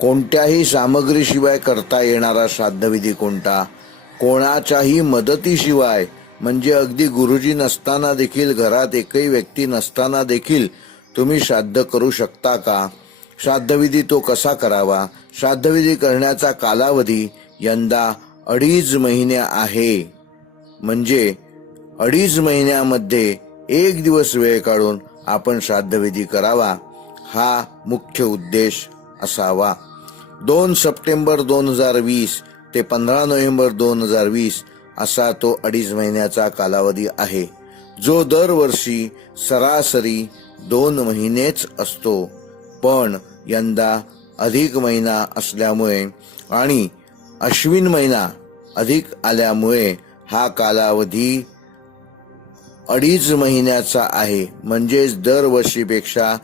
कोणत्याही सामग्रीशिवाय करता येणारा श्राद्धविधी कोणता? कोणाच्याही मदतीशिवाय, म्हणजे अगदी गुरुजी नसताना देखील, घरात एकही व्यक्ती नसताना देखील तुम्ही श्राद्ध करू शकता का? श्राद्धविधी तो कसा करावा? श्राद्धविधी करण्याचा कालावधी यंदा 2.5 महिने आहे. म्हणजे 2.5 महिन्यामध्ये 1 दिवस वेळ काढून आपण श्राद्धविधी करावा, हा मुख्य उद्देश असावा. 2 सप्टेंबर 2020 ते 15 नोव्हेंबर 2020 असा तो 2.5 महिन्याचा कालावधी आहे, जो दरवर्षी सरासरी 2 महिनेच असतो. पण यंदा अधिक महिना असल्यामुळे आणि अश्विन महिना अधिक आल्यामुळे हा कालावधी 2.5 महिन्याचा आहे. म्हणजेच दरवर्षीपेक्षा